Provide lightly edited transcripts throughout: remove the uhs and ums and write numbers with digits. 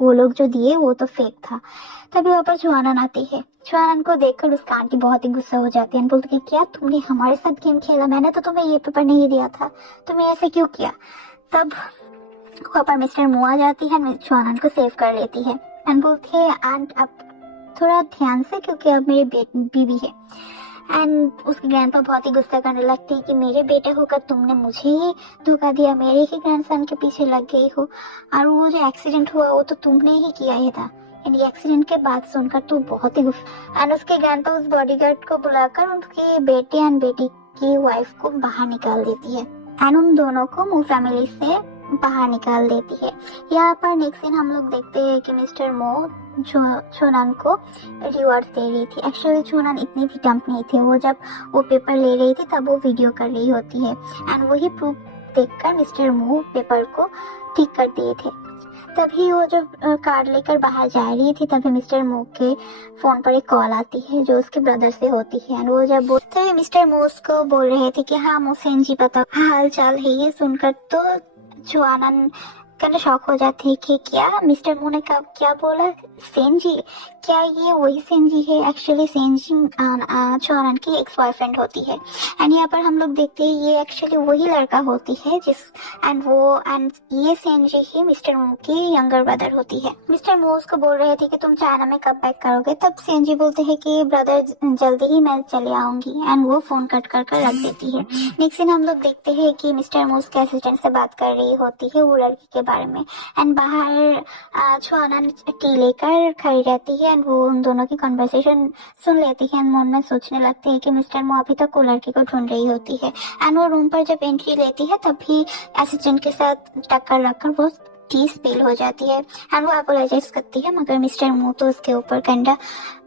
वो लोग जो दिए वो तो फेक था। तभी वहाँ पर छुआनन आती है। छुआनन को देखकर उसका आंटी बहुत ही गुस्सा हो जाती है, बोलती है क्या तुमने हमारे साथ गेम खेला, मैंने तो तुम्हें ये पेपर नहीं दिया था, तुमने ऐसे क्यों किया। तब वहाँ पर मिस्टर मो आ जाती है, छुआनन को सेव कर लेती है एंड बोलती है आंट अब थोड़ा ध्यान से, क्योंकि अब मेरी बीवी है। एंड उसकी ग्रैंडपा बहुत ही गुस्सा करने लगती है कि मेरे बेटे होकर तुमने मुझे ही धोखा दिया, मेरे ही ग्रैंडसन के पीछे लग गई हो, और वो जो एक्सीडेंट हुआ वो तो तुमने ही किया ही था। एंड ये एक्सीडेंट के बाद सुनकर तो बहुत ही गुस्सा। एंड उसके ग्रैंडपा उस बॉडीगार्ड को बुलाकर उनके बेटे एंड बेटी की वाइफ को बाहर निकाल देती है एंड उन दोनों को मो फैमिली से बाहर निकाल देती है। यहाँ पर नेक्स्ट सीन हम लोग देखते हैं कि मिस्टर मो छोनन को रिवॉर्ड दे रही थी। एक्चुअली छोनन इतनी भी डम्प नहीं थी, वो जब वो पेपर ले रही थी तब वो वीडियो कर रही होती है एंड वही प्रूफ देखकर मिस्टर मो पेपर को ठीक कर दिए थे। तभी वो जब कार्ड लेकर बाहर जा रही थी तभी मिस्टर मो के फोन पर एक कॉल आती है जो उसके ब्रदर से होती है एंड वो जब बोलते हुए मिस्टर मो उसको बोल रहे थे कि हाँ मोसेन जी पता हाल चाल है। ये सुनकर तो छुआनन करने शॉक हो जाती है कि क्या मिस्टर मो ने कब क्या बोला, सेन जी, क्या ये वही सेन जी है। एक्चुअली सेन जी छुआनन की एक्स बॉयफ्रेंड होती है एंड यहाँ पर हम लोग देखते हैं ये एक्चुअली वही लड़का होती है जिस एंड ये सेन जी ही मिस्टर मो की यंगर ब्रदर होती है। मिस्टर मो उसको बोल रहे थे कि तुम चाइना में कब बैक करोगे, तब सेन जी बोलते हैं कि ब्रदर जल्दी ही मैं चले आऊंगी एंड वो फोन कट कर कर रख देती है। नेक्स्ट दिन हम लोग देखते हैं कि मिस्टर मो उसके असिस्टेंट से बात कर रही होती है वो लड़की के बारे में एंड बाहर छुआनन टी लेकर खड़ी रहती है एंड वो उन दोनों की कन्वर्सेशन सुन लेती है एंड मन में सोचने लगती है कि मिस्टर मो अभी तक वो लड़की को ढूंढ रही होती है एंड वो रूम पर जब एंट्री लेती है तभी असिस्टेंट के साथ टक्कर लगकर वो टी स्पिल हो जाती है एंड वो अपोलोजाइज करती है, मगर मिस्टर मो तो उसके ऊपर कंडा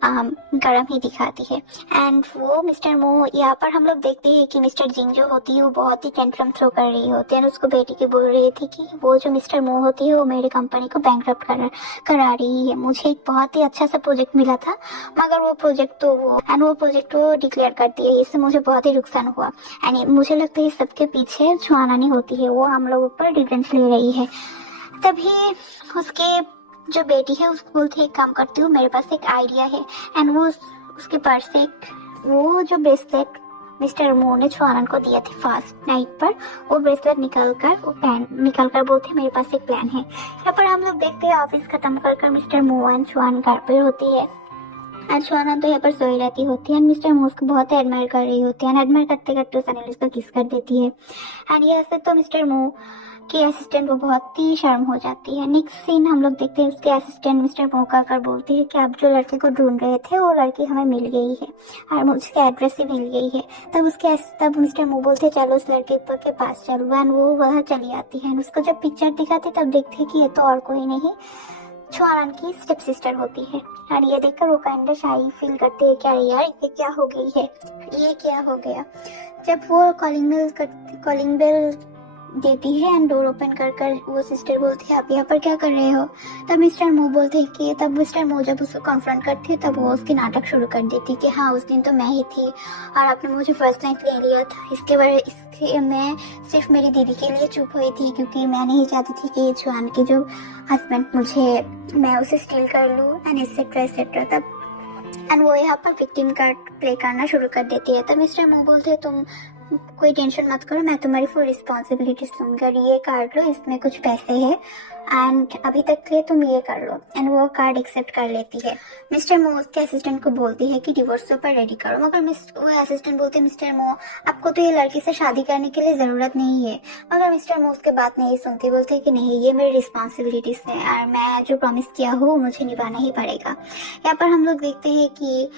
गरम ही दिखाती है एंड वो मिस्टर मो यहाँ पर हम लोग देखते हैं कि मिस्टर जिंग जो होती है वो बहुत ही टेंट्रम थ्रो कर रही होती है एंड उसको बेटी की बोल रही थी कि वो जो मिस्टर मो होती है वो मेरी कंपनी को बैंकरप्ट करा रही है, मुझे एक बहुत ही अच्छा सा प्रोजेक्ट मिला था मगर वो प्रोजेक्ट वो डिक्लेयर करती है, इससे मुझे बहुत ही नुकसान हुआ एंड मुझे लगता है सबके पीछे छुआनन होती है, वो हम लोगों पर डिफेंस ले रही है। तभी उसके जो बेटी है उसको बोलती है एक काम करती हूँ, मेरे पास एक आइडिया है एंड वो उसके पर्स से वो जो ब्रेसलेट मिस्टर मो ने छुआनन को दिया था फर्स्ट नाइट पर, वो ब्रेसलेट निकाल कर बोलते हैं मेरे पास एक प्लान है। यहाँ पर हम लोग देखते हैं ऑफिस खत्म कर मिस्टर मो एंड छुआनन घर पर होती है एंड छुआनन तो यहाँ पर सोई रहती होती है एंड मिस्टर मो उसको बहुत एडमायर कर रही होती है एंड एडमायर करते करते सडनली उसको किस कर देती है एंड ये ऐसे तो मिस्टर मो की असिस्टेंट वो बहुत ही शर्म हो जाती है। नेक्स्ट सीन हम लोग देखते हैं उसके असिस्टेंट मिस्टर मो का कर बोलती है कि आप जो लड़के को ढूंढ रहे थे वो लड़की हमें मिल गई है और मुझे एड्रेस भी मिल गई है। तब मिस्टर मो बोलते हैं चलो उस लड़के के पास चलो एंड वो वह चली आती है। उसको जब पिक्चर दिखाते तब देखते हैं कि ये तो और कोई नहीं छुआनन की स्टेप सिस्टर होती है और ये देखकर वो काइंड शाई फील करते हैं क्या यार ये क्या हो गई है, ये क्या हो गया। जब वो कॉलिंग बेल देती है एंड डोर ओपन कर वो सिस्टर बोलती है आप यहाँ पर क्या कर रहे हो। तब मिस्टर मो बोलते हैं कि तब मिस्टर मो जब उसको कॉन्फ्रंट करती है तब वो उसकी नाटक शुरू कर देती है कि हाँ उस दिन तो मैं ही थी और आपने मुझे फर्स्ट नाइट ले लिया था, इसके मैं सिर्फ मेरी दीदी के लिए चुप हुई थी क्योंकि मैं नहीं चाहती थी कि छुआन के जो हस्बैंड मैं उसे स्टील कर लूँ एंड एक्सेट्रा एक्सेट्रा। तब एंड वो यहाँ पर विक्टिम कार्ड प्ले करना शुरू कर देती है। तब मिस्टर मो बोलते हैं तुम कोई टेंशन मत करो, मैं तुम्हारी फुल रिस्पॉन्सिबिलिटीज लूंगा, ये कार्ड लो इसमें कुछ पैसे है एंड अभी तक के लिए तुम ये कर लो एंड वो कार्ड एक्सेप्ट कर लेती है। मिस्टर मो उसके असिस्टेंट को बोलती है कि डिवोर्स पेपर रेडी करो, मगर वो असिस्टेंट बोलते हैं मिस्टर मो आपको तो ये लड़की से शादी करने के लिए जरूरत नहीं है, मगर मिस्टर मो उसके बात नहीं सुनती, बोलते हैं कि नहीं ये मेरी रिस्पॉन्सिबिलिटीज है और मैं जो प्रॉमिस किया हूँ मुझे निभाना ही पड़ेगा। यहाँ पर हम लोग देखते हैं कि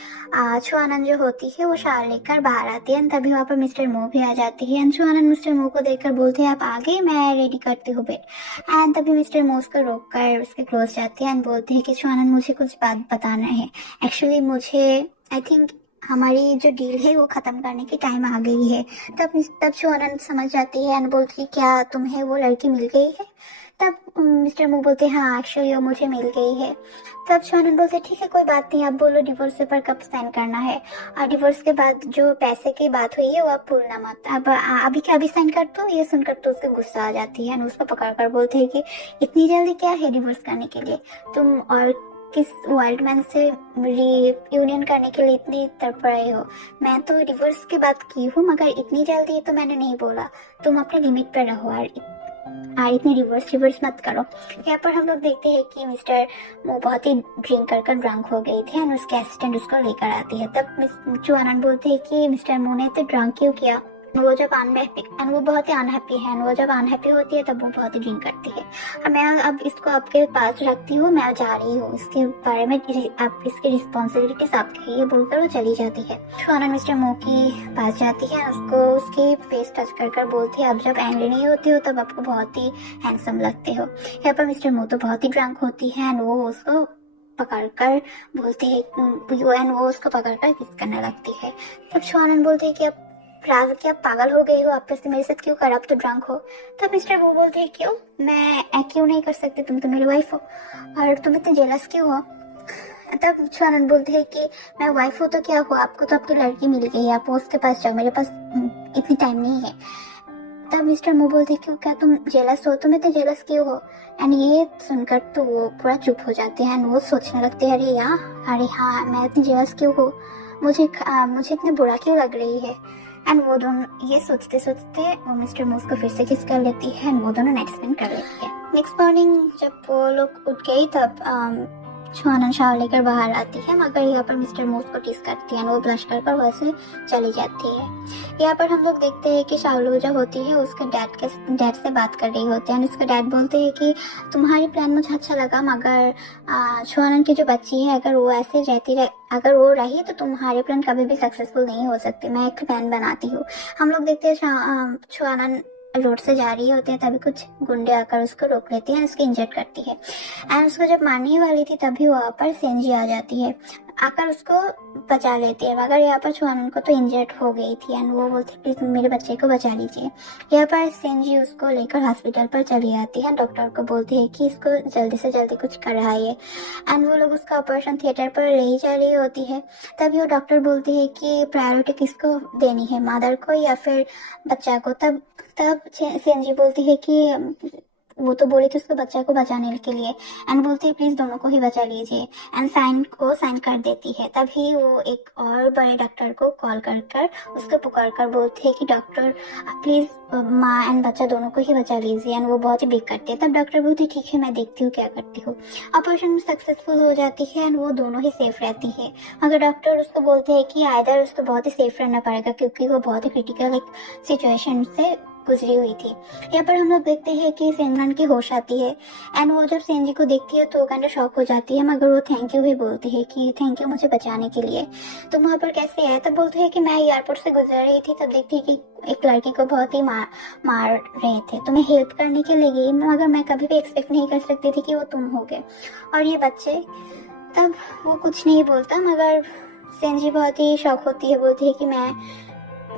छुआनन जो होती है वो शाल लेकर बाहर आती है तभी वहाँ पर मिस्टर मो भी आ जाती है एंड छुआनन मिस्टर मो को देखकर बोलते हैं आप आगे मैं रेडी करती हूँ बेट एंड तभी मिस्टर मो उसको रोक कर उसके क्लोज जाते हैं एंड बोलते हैं कि छुआनन मुझे कुछ बात बताना है, एक्चुअली मुझे आई थिंक हमारी जो डील है वो खत्म करने की टाइम आ गई है। तब छुआनन समझ जाती है एंड बोलती है क्या तुम्हें वो लड़की मिल गई है। तब मिस्टर मू बोलते हाँ एक्चुअली वो मुझे मिल गई है। तब छुआनन बोलते ठीक है कोई बात नहीं, आप बोलो डिवोर्स पेपर कब साइन करना है, और डिवोर्स के बाद जो पैसे की बात हुई है वो आप भूलना मत, अब अभी क्या अभी साइन कर दो। ये सुनकर तो उसको गुस्सा आ जाती है, उसको पकड़ कर बोलते हैं कि इतनी जल्दी क्या है डिवोर्स करने के लिए, तुम और किस वाइल्ड मैन से यूनियन करने के लिए इतनी तड़प रहे हो। मैं तो डिवोर्स की बात की हूँ मगर इतनी जल्दी तो मैंने नहीं बोला, तुम अपने लिमिट पर रहो और इतनी रिवर्स मत करो। यहाँ पर हम लोग देखते हैं कि मिस्टर वो बहुत ही ड्रिंक कर ड्रंक हो गई थी और उसके असिस्टेंट उसको लेकर आती है। तब मिस चुआनन बोलते हैं कि मिस्टर मू ने तो ड्रंक क्यों किया, वो जब अनहैप्पी एंड वो बहुत ही अनहैप्पी है, वो जब अनहैप्पी होती है तब वो बहुत ही ड्रिंक करती है। और मैं अब इसको आपके पास रखती हूँ, मैं जा रही हूँ, इसके बारे में आप इसकी रिस्पॉन्सिबिलिटीज आपकी ये बोलकर वो चली जाती है। छुआना मिस्टर मो की पास जाती है, उसको उसकी फेस टच कर बोलती है अब जब एंग्री नहीं होती हो तब आपको बहुत ही हैंडसम लगते हो। यहाँ पर मिस्टर मो तो बहुत ही ड्रंक होती है एंड वो उसको पकड़कर बोलती है एंड वो उसको पकड़कर किस करने लगती है। तब छुआनन बोलते है कि अब राज क्या पागल हो गई हो, आप से मेरे साथ क्यों कर, अब तो ड्रंक हो। तब मिस्टर वो बोलते हैं क्यों, मैं क्यों नहीं कर सकती, तुम तो मेरी वाइफ हो और तुम इतने जेलस क्यों हो। तब छुआनन बोलते हैं कि मैं वाइफ हूँ तो क्या हुआ, आपको तो आपकी लड़की मिल गई है, आप उसके पास जाओ, मेरे पास इतनी टाइम नहीं है। तब मिस्टर मो बोलते क्यों, क्या तुम जेलस हो, तुम इतने जेलस क्यों हो। एंड ये सुनकर तो वो पूरा चुप हो जाते हैं एंड वो सोचने लगते हैं अरे हाँ मैं इतनी जेलस क्यों हूँ, मुझे इतनी बुरा क्यों लग रही है। एंड वो दोनों ये सोचते सोचते वो मिस्टर मूस को फिर से किस कर लेती है एंड वो दोनों नाइट स्पेंड कर लेती है। नेक्स्ट मॉर्निंग जब वो लोग उठ गई तब छुआनन शावर लेकर बाहर आती है मगर यहाँ पर मिस्टर मूस को टिस करती है, वो ब्लश कर वैसे चली जाती है। यहाँ पर हम लोग देखते हैं कि शावलू जो होती है उसके डैड से बात कर रही होती है, उसके डैड बोलते हैं कि तुम्हारी प्लान मुझे अच्छा लगा मगर छुआनन की जो बच्ची है अगर वो ऐसे अगर वो रही तो तुम्हारे प्लान कभी भी सक्सेसफुल नहीं हो सकते, मैं एक प्लान बनाती हूँ। हम लोग देखते हैं छुआनन रोड से जा रही होती है तभी कुछ गुंडे आकर उसको रोक लेते हैं, उसको इंजर्ड करती है एंड उसको जब मारने वाली थी तभी वहाँ पर सेंजी आ जाती है, आकर उसको बचा लेती है मगर यहाँ पर छुआनन को तो इंजर्ड हो गई थी एंड वो बोलती है प्लीज मेरे बच्चे को बचा लीजिए। यहाँ पर सेंजी उसको लेकर हॉस्पिटल पर चली आती है, डॉक्टर को बोलती है कि इसको जल्दी से जल्दी कुछ कराइए एंड वो लोग उसका ऑपरेशन थिएटर पर ले जा रही होती है। तभी वो डॉक्टर बोलती है कि प्रायोरिटी किसको देनी है, मदर को या फिर बच्चा को। तब सेंजी बोलती है कि वो तो बोली थी उसको बच्चा को बचाने के लिए एंड बोलती है प्लीज दोनों को ही बचा लीजिए एंड साइन कर देती है। तभी वो एक और बड़े डॉक्टर को कॉल कर उसको पुकार कर बोलती है कि डॉक्टर प्लीज माँ एंड बच्चा दोनों को ही बचा लीजिए एंड वो बहुत ही बिग करती है। तब डॉक्टर बोलती है ठीक है मैं देखती हूँ क्या करती हूँ। ऑपरेशन सक्सेसफुल हो जाती है एंड वो दोनों ही सेफ रहती है मगर डॉक्टर उसको बोलते हैं कि आइदर उसको बहुत ही सेफ रहना पड़ेगा क्योंकि वो बहुत ही क्रिटिकल एक सिचुएशन से गुजरी हुई थी। यहाँ पर हम लोग देखते हैं कि सेंजन की होश आती है एंड वो जब सेंजी को देखती है तो काइंड शॉक हो जाती है मगर वो थैंक यू ही बोलती है कि थैंक यू मुझे बचाने के लिए, तुम वहाँ पर कैसे आए। तब बोलती है कि मैं एयरपोर्ट से गुजर रही थी तब देखती है कि एक लड़की को बहुत ही मार रहे थे तो मैं हेल्प करने के लिए गई मगर मैं कभी भी एक्सपेक्ट नहीं कर सकती थी कि वो तुम होगे और ये बच्चे। तब वो कुछ नहीं बोलता मगर सेंजी बहुत ही शॉक होती है, बोलती है कि मैं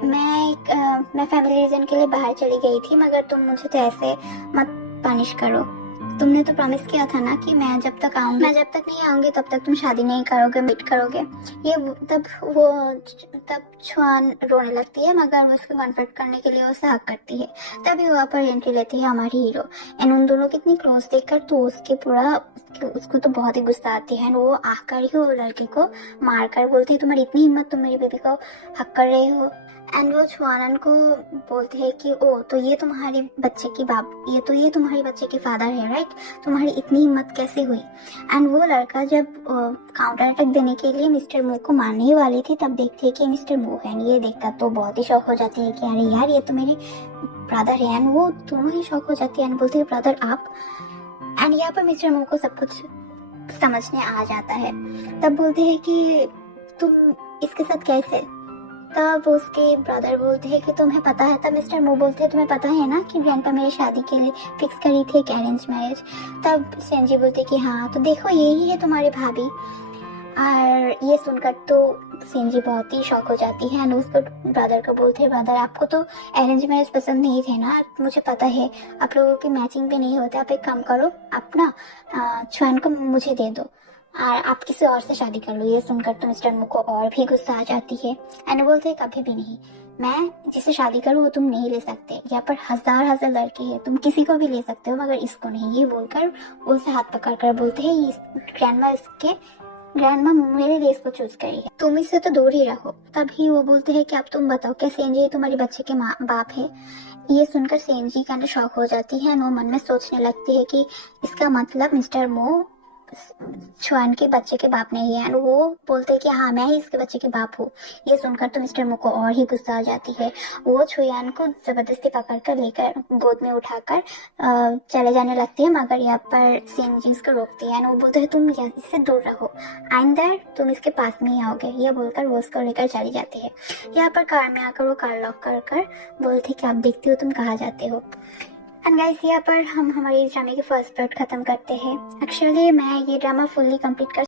फैमिली रीजन के लिए बाहर चली गई थी मगर तुम मुझे तो ऐसे मत पनिश करो, तुमने तो प्रॉमिस किया था ना कि मैं जब तक नहीं आऊंगी तब तक तुम शादी नहीं करोगे, मीट करोगे। ये तब छुआन रोने लगती है मगर वो उसको कन्फर्ट करने के लिए उसे हक करती है। तभी वहाँ पर एंट्री लेती है हमारी हीरो एंड उन दोनों कितनी क्लोज देखकर तो उसको तो बहुत ही गुस्सा आती है। वो आकर ही वो लड़के को मार कर बोलती है तुम्हारी इतनी हिम्मत, तुम मेरी बेबी को हक कर रहे हो। एंड वो छुआनन को बोलते हैं कि ओ तो ये तुम्हारे बच्चे तुम्हारे बच्चे के फादर है राइट, तुम्हारी इतनी हिम्मत कैसे हुई। एंड वो लड़का जब काउंटर अटैक देने के लिए मिस्टर मू को मारने ही वाली थी तब देखते हैं कि मिस्टर मू है, ये देखता तो बहुत ही शौक हो जाती है कि अरे यार ये तो मेरे ब्रदर है एंड वो दोनों ही शौक हो जाती है एंड बोलते हैं ब्रदर आप। एंड यहाँ पर मिस्टर मू को सब कुछ समझने आ जाता है। तब बोलते हैं कि तुम इसके साथ कैसे। तब उसके ब्रदर बोलते हैं कि तुम्हें पता है। तब मिस्टर मो बोलते हैं तुम्हें पता है ना कि ग्रैंडपा मेरी शादी के लिए फिक्स करी थी एक अरेंज मैरिज। तब सेंजी बोलते कि हाँ तो देखो यही है तुम्हारी भाभी। और ये सुनकर तो सेंजी बहुत ही शॉक हो जाती है एंड उसको ब्रदर को बोलते हैं, ब्रदर आपको तो अरेंज मैरिज पसंद नहीं थे ना, मुझे पता है आप लोगों की मैचिंग भी नहीं होते, आप एक काम करो, आप ना छुआन को मुझे दे दो और आप किसी और से शादी कर लो। ये सुनकर तो मिस्टर मु को और भी गुस्सा आ जाती है एंड बोलते हैं कभी भी नहीं, मैं जिसे शादी करूँ वो तुम नहीं ले सकते, यहाँ पर हजार हजार लड़के हैं, तुम किसी को भी ले सकते हो मगर इसको नहीं। ये बोलकर वो उसे हाथ पकड़ कर बोलते हैं ग्रैंडमा मेरे लिए इसको चूज करी है, तुम इससे तो दूर ही रहो। तभी वो बोलते हैं कि अब तुम बताओ क्या सेंजी तुम्हारे बच्चे के माँ बाप है। ये सुनकर सेंजी काइंड शॉक हो जाती है और वो मन में सोचने लगती है कि इसका मतलब मिस्टर मो छुआन के बच्चे के बाप नहीं है एंड वो बोलते हैं कि हाँ मैं ही इसके बच्चे के बाप हूँ। ये सुनकर तो मिस्टर मु को और ही गुस्सा आ जाती है। वो छुआन को जबरदस्ती पकड़कर लेकर गोद में उठाकर चले जाने लगती है मगर यहाँ पर सेंजी उसको रोकती है एंड वो बोलते हैं तुम इससे दूर रहो, आइंदा तुम इसके पास में ही आओगे। ये बोलकर वो उसको लेकर चली जाती है। यहाँ पर कार में आकर वो कार लॉक कर बोलती कि आप देखती हो तुम कहाँ जाते हो। एंड गाइस यहाँ पर हम हमारी इस ड्रामे की फर्स्ट पार्ट खत्म करते हैं। एक्चुअली मैं ये ड्रामा फुल्ली कंप्लीट कर